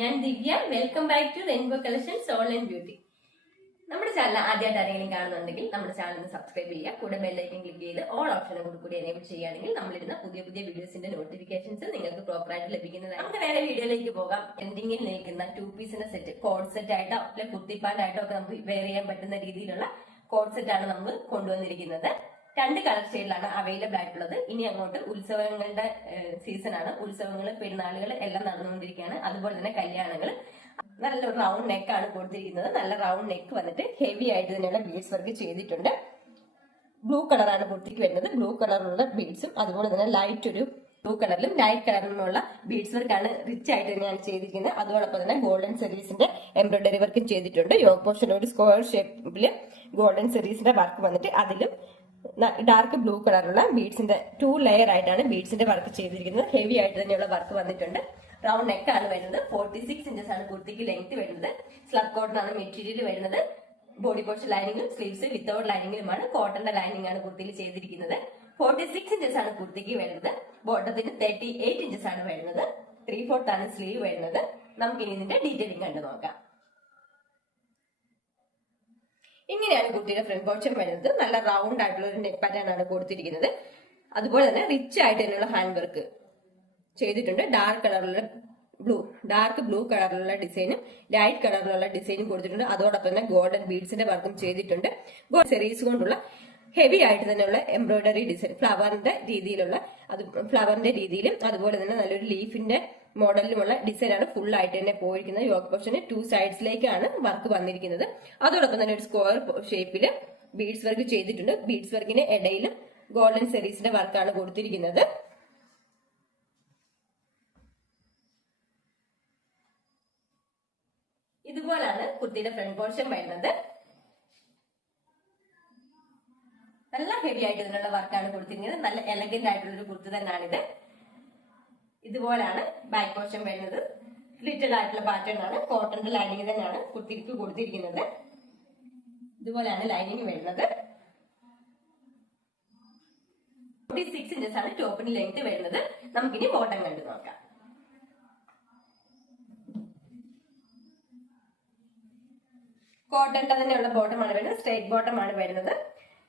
ഞാൻ Divya. Welcome back to rainbow collections online beauty നമ്മുടെ channel ആദ്യമായിട്ട് ആരെങ്കിലും കാണുന്നുണ്ടെങ്കിൽ നമ്മുടെ ചാനൽ സബ്സ്ക്രൈബ് ചെയ്യുക. കൂടെ ബെല്ലൈക്കൻ ക്ലിക്ക് ചെയ്ത് ഓൾ ഓപ്ഷനും കൂടി കൂടി എനേബിൾ ചെയ്യുകയാണെങ്കിൽ നമ്മളിരുന്ന പുതിയ പുതിയ വീഡിയോസിന്റെ നോട്ടിഫിക്കേഷൻസ് നിങ്ങൾക്ക് പ്രോപ്പറായിട്ട് ലഭിക്കുന്നതാണ് നമുക്ക് നേരെ വീഡിയോയിലേക്ക് പോകാം. ട്രെൻഡിങ്ങിൽ നിൽക്കുന്ന ടു പീസിന്റെ സെറ്റ് കോഡ് സെറ്റ് ആയിട്ടോ അല്ലെങ്കിൽ കുത്തിപ്പാൻഡ് ആയിട്ടോ ഒക്കെ നമുക്ക് വെയർ ചെയ്യാൻ പറ്റുന്ന രീതിയിലുള്ള കോഡ് സെറ്റ് ആണ് നമ്മൾ കൊണ്ടുവന്നിരിക്കുന്നത്. രണ്ട് കളർ ഷെയ്ഡിലാണ് അവൈലബിൾ ആയിട്ടുള്ളത്. ഇനി അങ്ങോട്ട് ഉത്സവങ്ങളുടെ സീസൺ ആണ്. ഉത്സവങ്ങൾ പെരുന്നാളുകൾ എല്ലാം നടന്നുകൊണ്ടിരിക്കുകയാണ്. അതുപോലെ തന്നെ കല്യാണങ്ങൾ നല്ല റൗണ്ട് നെക്ക് ആണ് കൊടുത്തിരിക്കുന്നത്. നല്ല റൗണ്ട് നെക്ക് വന്നിട്ട് ഹെവി ആയിട്ട് തന്നെയുള്ള ബീഡ്സ് വർക്ക് ചെയ്തിട്ടുണ്ട്. ബ്ലൂ കളറാണ് കുർത്തിക്ക് വരുന്നത്. ബ്ലൂ കളറിലുള്ള ബീഡ്സും അതുപോലെ തന്നെ ലൈറ്റ് ഒരു ബ്ലൂ കളറിലും ലൈറ്റ് കളറിലുമുള്ള ബീഡ്സ് വർക്കാണ് റിച്ച് ആയിട്ട് തന്നെയാണ് ചെയ്തിരിക്കുന്നത്. അതോടൊപ്പം തന്നെ ഗോൾഡൻ സെറീസിന്റെ എംബ്രോയിഡറി വർക്കും ചെയ്തിട്ടുണ്ട്. യോഗ പോർഷൻ ഒരു സ്ക്വയർ ഷേപ്പിൽ ഗോൾഡൻ സെറീസിന്റെ വർക്ക് വന്നിട്ട് അതിലും ഡാർക്ക് ബ്ലൂ കളറുള്ള ബീഡ്സിന്റെ ടു ലെയർ ആയിട്ടാണ് ബീഡ്സിന്റെ വർക്ക് ചെയ്തിരിക്കുന്നത്. ഹെവി ആയിട്ട് തന്നെയുള്ള വർക്ക് വന്നിട്ടുണ്ട്. റൗണ്ട് നെക്ക് ആണ് വരുന്നത്. ഫോർട്ടി സിക്സ് ഇഞ്ചസ് ആണ് കുർത്തിക്ക് ലെങ്ത് വരുന്നത്. സ്ലബ് കോട്ടൺ ആണ് മെറ്റീരിയൽ വരുന്നത്. ബോഡി പോർഷൻ ലൈനിങ്ങും സ്ലീവ്സ് വിത്തൗട്ട് ലൈനിങ്ങിലുമാണ് കോട്ടന്റെ ലൈനിങ് ആണ്. കുർത്തിയിൽ ചെയ്തിരിക്കുന്നത്. ഫോർട്ടി സിക്സ് ഇഞ്ചസ് ആണ് കുർത്തിക്ക് വരുന്നത്. ബോട്ടത്തിന് തേർട്ടി എയ്റ്റ് ഇഞ്ചസ് ആണ് വരുന്നത്. ത്രീ ഫോർത്ത് ആണ് സ്ലീവ് വരുന്നത്. നമുക്ക് ഇനി ഇതിന്റെ ഡീറ്റെയിലിംഗ് കണ്ടു നോക്കാം ഇങ്ങനെയാണ് കുട്ടിയുടെ ഫ്രണ്ട് പോർഷൻ വരുന്നത്. നല്ല റൗണ്ട് ആയിട്ടുള്ള ഒരു നെക്ക് പാറ്റേൺ ആണ് കൊടുത്തിരിക്കുന്നത്. അതുപോലെ തന്നെ റിച്ച് ആയിട്ട് തന്നെയുള്ള ഹാൻഡ് വർക്ക് ചെയ്തിട്ടുണ്ട് ഡാർക്ക് കളറിലുള്ള ബ്ലൂ ഡാർക്ക് ബ്ലൂ കളറിലുള്ള ഡിസൈനും ലൈറ്റ് കളറിലുള്ള ഡിസൈനും കൊടുത്തിട്ടുണ്ട്. അതോടൊപ്പം തന്നെ ഗോൾഡൻ ബീഡ്സിന്റെ വർക്കും ചെയ്തിട്ടുണ്ട്. ഗോൾഡ് സെറീസ് കൊണ്ടുള്ള ഹെവി ആയിട്ട് തന്നെയുള്ള എംബ്രോയിഡറി ഡിസൈൻ ഫ്ലവറിന്റെ രീതിയിലുള്ള അത് ഫ്ലവറിന്റെ രീതിയിലും അതുപോലെ തന്നെ നല്ലൊരു ലീഫിന്റെ മോഡലിലുമുള്ള ഡിസൈൻ ആണ് ഫുൾ ആയിട്ട് തന്നെ പോയിരിക്കുന്നത്. യോഗ പോർഷന് ടു സൈഡ്സിലേക്കാണ് വർക്ക് വന്നിരിക്കുന്നത്. അതോടൊപ്പം തന്നെ ഒരു സ്ക്വയർ ഷേപ്പിൽ ബീഡ്സ് വർക്ക് ചെയ്തിട്ടുണ്ട്. ബീഡ്സ് വർക്കിന് ഇടയിലും ഗോൾഡൻ സെറീസിന്റെ വർക്കാണ് കൊടുത്തിരിക്കുന്നത്. ഇതുപോലാണ് കുർത്തിയുടെ ഫ്രണ്ട് പോർഷൻ വരുന്നത്. നല്ല ഹെവി ആയിട്ട് ഇതിനുള്ള വർക്കാണ് കൊടുത്തിരിക്കുന്നത്. നല്ല എലഗന്റ് ആയിട്ടുള്ള ഒരു കുർത്തി തന്നെയാണിത്. ഇതുപോലാണ് ബാക്ക് പോർഷൻ വരുന്നത്. സ്ലിറ്റഡ് ആയിട്ടുള്ള പാറ്റേൺ ആണ്. കോട്ടന്റെ ലൈനിങ് തന്നെയാണ് കുട്ടിക്ക് കൊടുത്തിരിക്കുന്നത്. ഇതുപോലെയാണ് ലൈനിങ് വരുന്നത്. ഫോർട്ടി സിക്സ് ഇഞ്ചസ് ആണ് ടോപ്പിന് ലെങ്ത് വരുന്നത്. നമുക്കിനി ബോട്ടം കണ്ടു നോക്കാം. കോട്ടന്റെ തന്നെയുള്ള ബോട്ടമാണ് വരുന്നത്. സ്ട്രേറ്റ് ആണ് വരുന്നത്.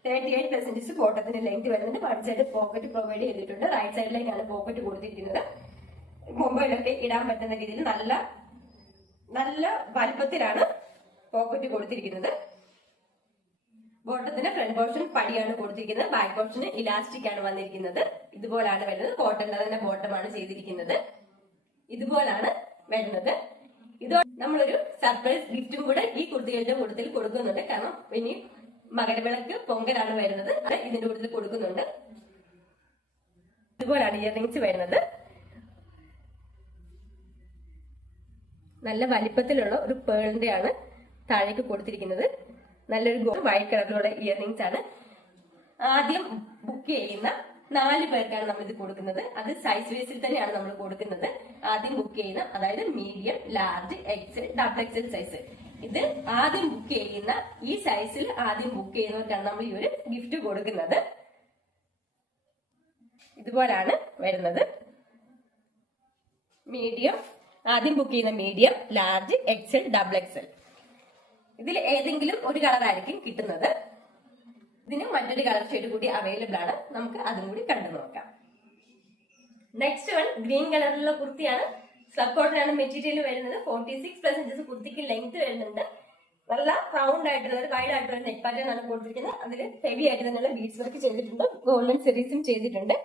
തേർട്ടി എയ്റ്റ് പെർസെന്റേജ് കോട്ടത്തിന്റെ ലെങ്ത് വരുന്നുണ്ട്. വൺ സൈഡ് പോക്കറ്റ് പ്രൊവൈഡ് ചെയ്തിട്ടുണ്ട്. റൈറ്റ് സൈഡിലേക്കാണ് പോക്കറ്റ് കൊടുത്തിരിക്കുന്നത്. മൊബൈലൊക്കെ ഇടാൻ പറ്റുന്ന രീതിയിൽ നല്ല നല്ല വലുപ്പത്തിലാണ് പോക്കറ്റ് കൊടുത്തിരിക്കുന്നത്. ബോട്ടത്തിന്റെ ഫ്രണ്ട് പോർഷൻ പടിയാണ് കൊടുത്തിരിക്കുന്നത്. ബാക്ക് പോർഷന് ഇലാസ്റ്റിക് ആണ് വന്നിരിക്കുന്നത്. ഇതുപോലാണ് വരുന്നത്. കോട്ടന്റെ തന്നെ ബോട്ടമാണ് ചെയ്തിരിക്കുന്നത്. ഇതുപോലാണ് വരുന്നത്. ഇത് നമ്മളൊരു സർപ്രൈസ് ഗിഫ്റ്റും കൂടെ ഈ കുർത്തികളുടെ കൂട്ടത്തിൽ കൊടുക്കുന്നുണ്ട്. കാരണം ഇനി മകരവിളക്ക് പൊങ്കലാണ് വരുന്നത്. അത് ഇതിന്റെ കൂട്ടത്തിൽ കൊടുക്കുന്നുണ്ട്. ഇതുപോലാണ് ഇയറിംഗ്സ് വരുന്നത്. നല്ല വലിപ്പത്തിലുള്ള ഒരു പേളിന്റെ ആണ് താഴേക്ക് കൊടുത്തിരിക്കുന്നത്. നല്ലൊരു ഗോൾഡ് വൈറ്റ് കളറിലുള്ള ഇയർ റിങ്സ് ആണ്. ആദ്യം ബുക്ക് ചെയ്യുന്ന നാല് പേർക്കാണ് നമ്മൾ ഇത് കൊടുക്കുന്നത്. അത് സൈസ് വേസിൽ തന്നെയാണ് നമ്മൾ കൊടുക്കുന്നത്. ആദ്യം ബുക്ക് ചെയ്യുന്ന അതായത് medium large XL double XL size ഇത് ആദ്യം ബുക്ക് ചെയ്യുന്ന ഈ സൈസിൽ ആദ്യം ബുക്ക് ചെയ്യുന്നവർക്കാണ് നമ്മൾ ഈ ഒരു ഗിഫ്റ്റ് കൊടുക്കുന്നത്. ഇതുപോലാണ് വരുന്നത്. മീഡിയം ആദ്യം ബുക്ക് ചെയ്യുന്ന medium large XL double XL ഇതിൽ ഏതെങ്കിലും ഒരു കളർ ആയിരിക്കും കിട്ടുന്നത്. ഇതിന് മറ്റൊരു കളർ ഷെയ്ഡ് കൂടി അവൈലബിൾ ആണ്. നമുക്ക് അതും കൂടി കണ്ടു നോക്കാം. നെക്സ്റ്റ് വൺ ഗ്രീൻ കളറിലുള്ള കുർത്തിയാണ് സ്ലബ് കോട്ടൺ മെറ്റീരിയൽ വരുന്നത്. ഫോർട്ടി സിക്സ് പെർസെന്റേജ് കുർത്തിക്ക് ലെങ്ത് വരുന്നുണ്ട്. നല്ല റൗണ്ട് ആയിട്ടുള്ള ഒരു വൈഡ് ആയിട്ടുള്ള നെക്ക് പാറ്റേൺ ആണ് കൊടുത്തിരിക്കുന്നത്. അതിൽ ഹെവി ആയിട്ട് തന്നെയുള്ള ബീഡ്സ് വർക്ക് ചെയ്തിട്ടുണ്ട്. ഗോൾഡൻ സെറീസും ചെയ്തിട്ടുണ്ട്.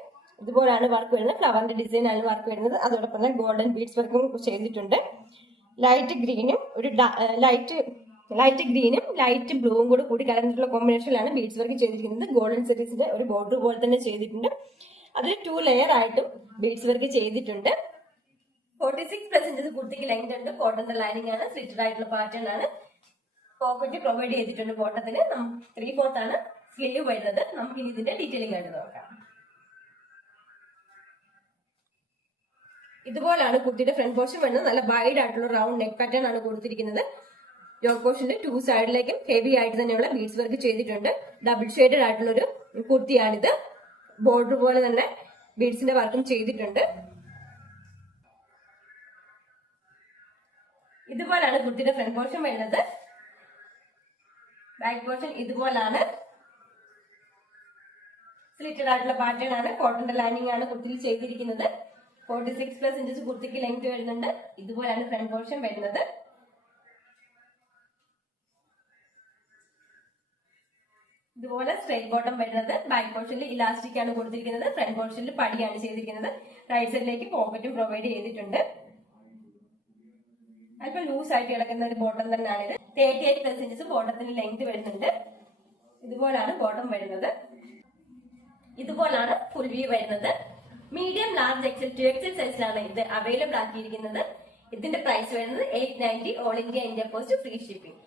ഇതുപോലാണ് വർക്ക് വരുന്നത്. ഫ്ലവറിന്റെ ഡിസൈൻ ആണ് വർക്ക് വരുന്നത്. അതോടൊപ്പം തന്നെ ഗോൾഡൻ ബീഡ്സ് വർക്കും ചെയ്തിട്ടുണ്ട്. ലൈറ്റ് ഗ്രീനും ഒരു ലൈറ്റ് ലൈറ്റ് ഗ്രീനും ലൈറ്റ് ബ്ലൂവും കൂടി കൂടി കലർന്നിട്ടുള്ള കോമ്പിനേഷനിലാണ് ബീഡ്സ് വർക്ക് ചെയ്തിരിക്കുന്നത്. ഗോൾഡൻ സെറീസിന്റെ ഒരു ബോർഡർ പോലെ തന്നെ ചെയ്തിട്ടുണ്ട്. അതിൽ ടു ലെയർ ആയിട്ടും ബീഡ്സ് വർക്ക് ചെയ്തിട്ടുണ്ട്. ഫോർട്ടി സിക്സ് പെർസെന്റേജ് കുർത്തിക്ക് ലെങ്ത് ഉണ്ട്. കോട്ടന്റെ ലൈനിങ് ആണ്. സ്ലിറ്റഡ് ആയിട്ടുള്ള പാറ്റേൺ ആണ്. പോക്കറ്റ് പ്രൊവൈഡ് ചെയ്തിട്ടുണ്ട് ബോട്ടത്തിന് ത്രീ ഫോർത്ത് ആണ് സ്ലീവ് വരുന്നത്. നമുക്ക് ഇനി ഇതിന്റെ ഡീറ്റെയിലിംഗ് ആയിട്ട് നോക്കാം. ഇതുപോലാണ് കുർത്തിയുടെ ഫ്രണ്ട് പോർഷൻ വരുന്നത്. നല്ല വൈഡ് ആയിട്ടുള്ള റൗണ്ട് നെക്ക് പാറ്റേൺ ആണ് കൊടുത്തിരിക്കുന്നത്. യോഗ് പോർഷന്റെ ടു സൈഡിലേക്കും ഹെവി ആയിട്ട് തന്നെയുള്ള ബീഡ്സ് വർക്ക് ചെയ്തിട്ടുണ്ട്. ഡബിൾ ഷെയ്ഡഡ് ആയിട്ടുള്ള ഒരു കുർത്തിയാണിത്. ബോർഡർ പോലെ തന്നെ ബീഡ്സിന്റെ വർക്കും ചെയ്തിട്ടുണ്ട്. ഇതുപോലാണ് കുട്ടിയുടെ ഫ്രണ്ട് പോർഷൻ വരുന്നത് ബാക്ക് പോർഷൻ ഇതുപോലാണ്. സ്ലിറ്റഡ് ആയിട്ടുള്ള പാറ്റേൺ ആണ്. കോട്ടന്റെ ലൈനിങ് ആണ് കുർത്തിയിൽ ചെയ്തിരിക്കുന്നത്. ഫോർട്ടി സിക്സ് പ്ലസ് ഇഞ്ചസ് കുർത്തിക്ക് ലെങ്ത് വരുന്നുണ്ട്. ഇതുപോലെയാണ് ഫ്രണ്ട് പോർഷൻ വരുന്നത്. ഇതുപോലെ സ്ട്രെയിറ്റ് ബോട്ടം വരുന്നത്. ബാക്ക് പോർഷനിൽ ഇലാസ്റ്റിക് ആണ് കൊടുത്തിരിക്കുന്നത്. ഫ്രണ്ട് പോർഷനിൽ പടിയാണ് ചെയ്തിരിക്കുന്നത്. റൈറ്റ് സൈഡിലേക്ക് പോക്കറ്റും പ്രൊവൈഡ് ചെയ്തിട്ടുണ്ട്. അല്പം ലൂസ് ആയിട്ട് കിടക്കുന്ന ഒരു ബോട്ടം തന്നെയാണ് ഇത്. തേർട്ടി എയ്റ്റ് ഇഞ്ചസ് ബോട്ടത്തിന് ലെങ്ത് വരുന്നുണ്ട്. ഇതുപോലാണ് ബോട്ടം വരുന്നത്. ഇതുപോലാണ് ഫുൾ വ്യൂ വരുന്നത്. Medium large XL two XL സൈസിലാണ് ഇത് അവൈലബിൾ ആക്കിയിരിക്കുന്നത്. ഇതിന്റെ പ്രൈസ് വരുന്നത് eight ninety all India India post free shipping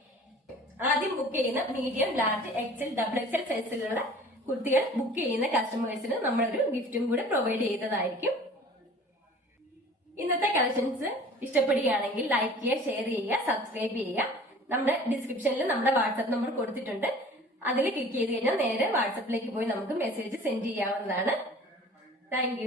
ആദ്യം ബുക്ക് ചെയ്യുന്ന medium large XL double XL സൈസിലുള്ള കുർത്തികൾ ബുക്ക് ചെയ്യുന്ന കസ്റ്റമേഴ്സിന് നമ്മളൊരു ഗിഫ്റ്റും കൂടെ പ്രൊവൈഡ് ചെയ്തതായിരിക്കും. ഇന്നത്തെ കളക്ഷൻസ് ഇഷ്ടപ്പെടുകയാണെങ്കിൽ ലൈക്ക് ചെയ്യുക ഷെയർ ചെയ്യുക സബ്സ്ക്രൈബ് ചെയ്യുക. നമ്മുടെ ഡിസ്ക്രിപ്ഷനിൽ നമ്മുടെ വാട്സപ്പ് നമ്പർ കൊടുത്തിട്ടുണ്ട്. അതിൽ ക്ലിക്ക് ചെയ്ത് കഴിഞ്ഞാൽ നേരെ വാട്സപ്പിലേക്ക് പോയി നമുക്ക് മെസ്സേജ് സെൻഡ് ചെയ്യാവുന്നതാണ്. താങ്ക്